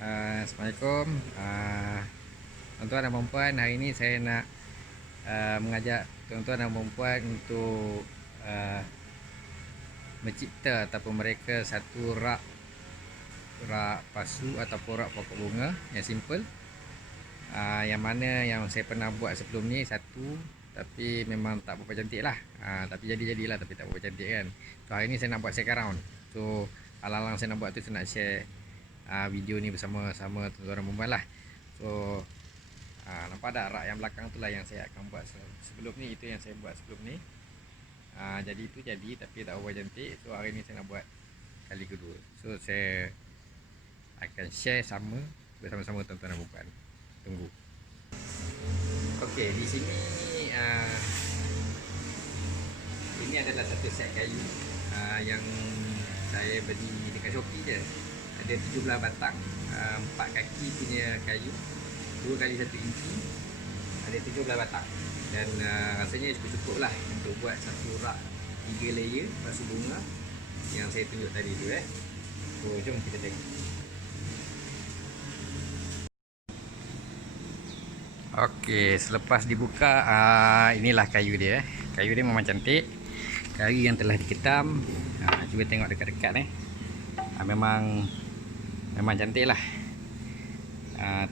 Assalamualaikum, tuan-tuan dan puan. Hari ini saya nak mengajak tuan-tuan dan puan untuk mencipta ataupun mereka satu rak pasu ataupun rak pokok bunga yang simple. Yang mana yang saya pernah buat sebelum ni satu, tapi memang tak berapa cantik lah. Tapi jadi-jadilah, tapi tak berapa cantik kan. So hari ni saya nak buat second round. So alang-alang saya nak buat tu, saya nak share video ni bersama-sama tuan-tuan dan puan lah. So nampak tak rak yang belakang tu lah yang saya akan buat sebelum ni. Itu yang saya buat sebelum ni. Jadi itu jadi, tapi tak berapa cantik. So hari ni saya nak buat kali kedua. So saya akan share bersama-sama tuan-tuan dan puan. Tunggu. Okey, di sini ini adalah satu set kayu yang saya beli dekat Shopee je. Ada 17 batang, 4 kaki punya kayu, 2 kali 1 inci. Ada 17 batang. Dan rasanya cukup-cukup lah untuk buat satu rak 3 layer pasu bunga yang saya tunjuk tadi tu. So jom kita tengok. Okey, selepas dibuka, inilah kayu dia. Kayu dia memang cantik. Kayu yang telah diketam. Cuba tengok dekat-dekat memang cantik lah.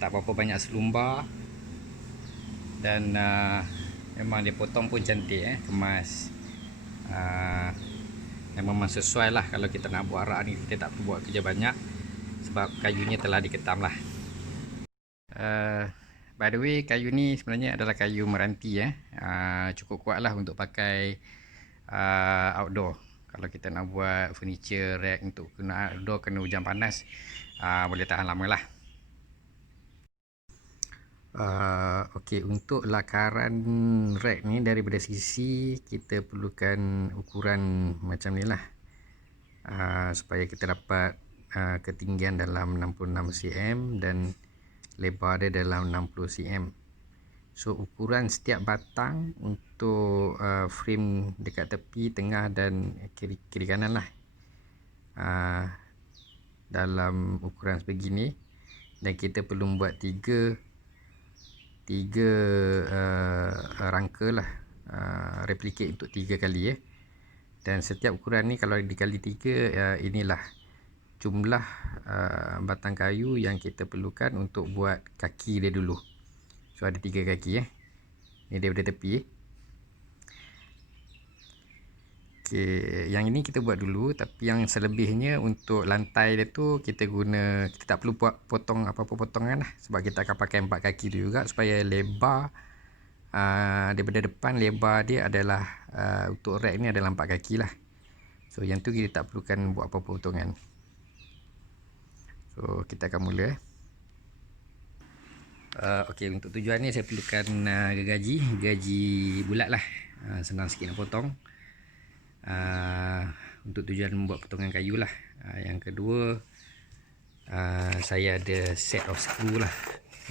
Tak berapa banyak selumbar. Dan memang dia potong pun cantik, kemas. Memang sesuai lah kalau kita nak buat rak ni. Kita tak perlu buat kerja banyak sebab kayunya telah diketam lah. By the way, kayu ni sebenarnya adalah kayu meranti. Cukup kuat lah untuk pakai outdoor. Kalau kita nak buat furniture rack untuk guna outdoor, kena hujan panas, boleh tahan lama lah. Okey, untuk lakaran rack ni daripada sisi kita perlukan ukuran macam ni lah, supaya kita dapat ketinggian dalam 66 cm dan lebar dia dalam 60 cm. So ukuran setiap batang untuk frame dekat tepi, tengah dan kiri kanan lah, dalam ukuran sebegini. Dan kita perlu buat tiga rangka lah, replicate untuk 3 kali. Dan setiap ukuran ni kalau dikali 3, inilah jumlah batang kayu yang kita perlukan untuk buat kaki dia dulu. So ada 3 kaki. Ni daripada tepi. Okey, yang ini kita buat dulu, tapi yang selebihnya untuk lantai dia tu kita tak perlu buat potong apa-apa potongan lah, sebab kita akan pakai 4 kaki tu juga supaya lebar. Daripada depan lebar dia adalah untuk rack ni adalah 4 kaki lah. So yang tu kita tak perlukan buat apa-apa potongan. So kita akan mula. Okey, untuk tujuan ni saya perlukan gergaji bulat lah. Senang sikit nak potong. Untuk tujuan membuat potongan kayu lah. Yang kedua, saya ada set of screw lah.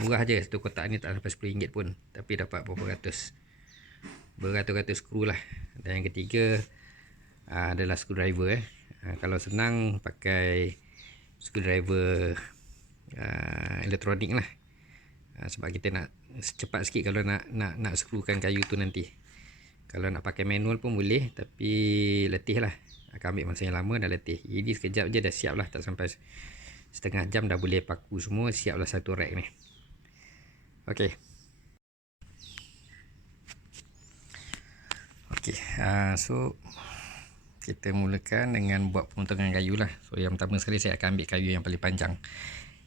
Murah je, satu kotak ni tak sampai RM10 pun, tapi dapat beratus-ratus skru lah. Dan yang ketiga adalah screwdriver. Kalau senang pakai screwdriver elektronik lah, sebab kita nak cepat sikit kalau nak skrukan kayu tu nanti. Kalau nak pakai manual pun boleh, tapi letih lah, akan ambil masa yang lama dan letih. Jadi sekejap je dah siap lah, tak sampai setengah jam dah boleh paku semua, siap lah satu rack ni. Okey. So kita mulakan dengan buat pemotongan kayu lah. So yang pertama sekali saya akan ambil kayu yang paling panjang,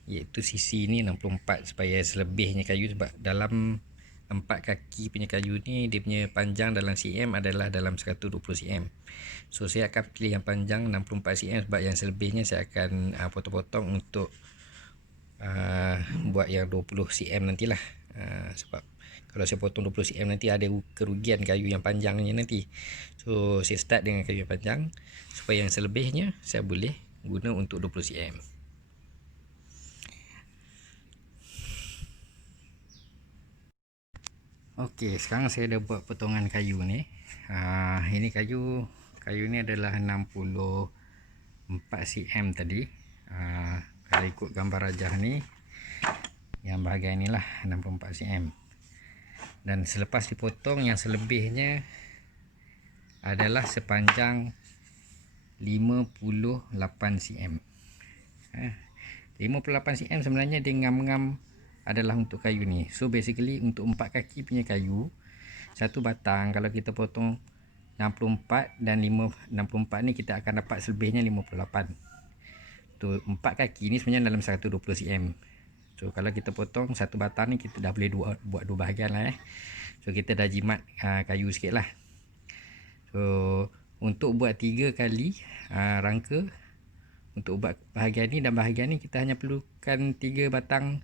iaitu sisi ni 64, supaya selebihnya kayu, sebab dalam 4 kaki punya kayu ni dia punya panjang dalam cm adalah dalam 120 cm. So saya akan pilih yang panjang 64 cm, sebab yang selebihnya saya akan potong-potong untuk buat yang 20 cm nantilah. Sebab kalau saya potong 20 cm nanti ada kerugian kayu yang panjangnya nanti. So saya start dengan kayu yang panjang, supaya yang selebihnya saya boleh guna untuk 20 cm. Okey, sekarang saya dah buat potongan kayu ni. Ini kayu ni adalah 64 cm tadi. Kalau ikut gambar rajah ni, yang bahagian inilah 64 cm. Dan selepas dipotong, yang selebihnya adalah sepanjang 58 cm. 58 cm sebenarnya dia ngam-ngam adalah untuk kayu ni. So basically untuk 4 kaki punya kayu, satu batang kalau kita potong 64 dan 64 ni, kita akan dapat selebihnya 58. Tu 4 kaki ni sebenarnya dalam 120 cm. So kalau kita potong satu batang ni, kita dah boleh buat dua bahagian lah. So kita dah jimat kayu sikit lah. So untuk buat 3 kali rangka untuk buat bahagian ni dan bahagian ni, kita hanya perlukan 3 batang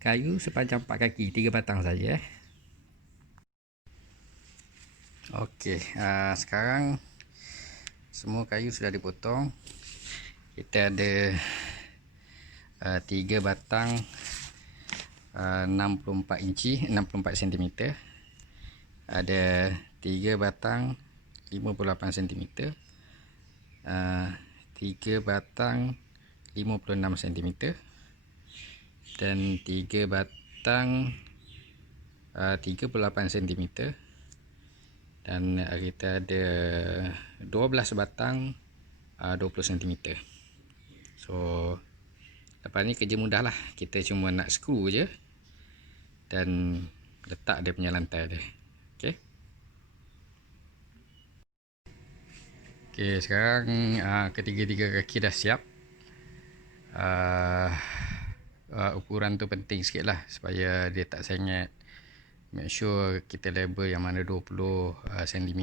kayu sepanjang 4 kaki, 3 batang saja. Okey, sekarang semua kayu sudah dipotong. Kita ada 3 batang 64 inci, 64 cm. Ada 3 batang 58 cm. 3 batang 56 cm dan 3 batang 38 cm, dan kita ada 12 batang 20 cm. So lepas ni kerja mudah lah, kita cuma nak skru je dan letak dia punya lantai dia. Okey. Okey, sekarang ketiga-tiga kaki dah siap. Ukuran tu penting sikit lah supaya dia tak sengit. Make sure kita label yang mana 20 cm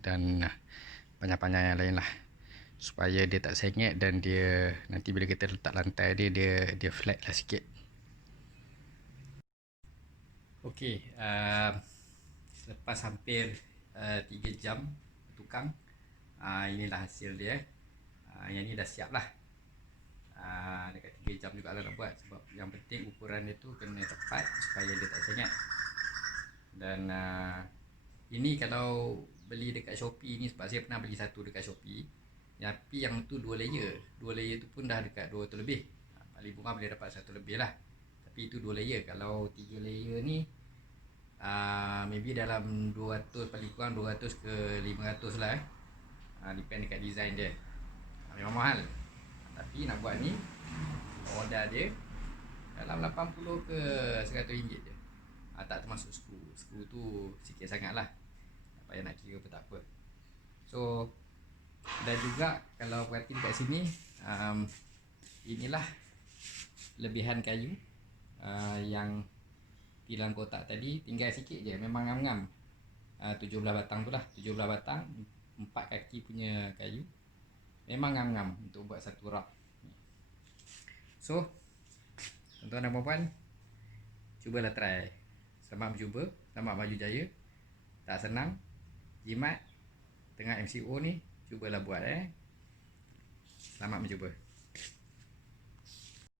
dan panjang-panjang yang lain lah, supaya dia tak sengit dan dia nanti bila kita letak lantai dia flat lah sikit. Okey, selepas hampir 3 jam tukang, inilah hasil dia. Yang ni dah siap lah. Dekat 3 jam juga lah nak buat, sebab yang penting ukuran dia tu kena tepat supaya dia tak sengit. Dan ini kalau beli dekat Shopee ni, sebab saya pernah beli satu dekat Shopee, tapi yang tu 2 layer. 2 layer tu pun dah dekat 200 lebih. Paling murah boleh dapat 1 lebih lah. Tapi itu 2 layer. Kalau 3 layer ni maybe dalam 200, paling kurang 200 ke 500 lah. Depend dekat design dia. Memang mahal, tapi nak buat ni, order dia dalam 80 ke 100 ringgit je. Tak termasuk skru. Skru tu sikit sangat lah, tak payah nak kira pun tak apa. So dan juga kalau perhati dekat sini, inilah lebihan kayu yang tilang kotak tadi. Tinggal sikit je, memang ngam-ngam. 17 batang tu lah, 17 batang 4 kaki punya kayu, memang ngam-ngam untuk buat satu rak. So tuan-tuan dan puan-puan, cubalah try. Selamat mencuba, selamat maju jaya. Tak senang jimat tengah MCO ni, cubalah buat. Selamat mencuba.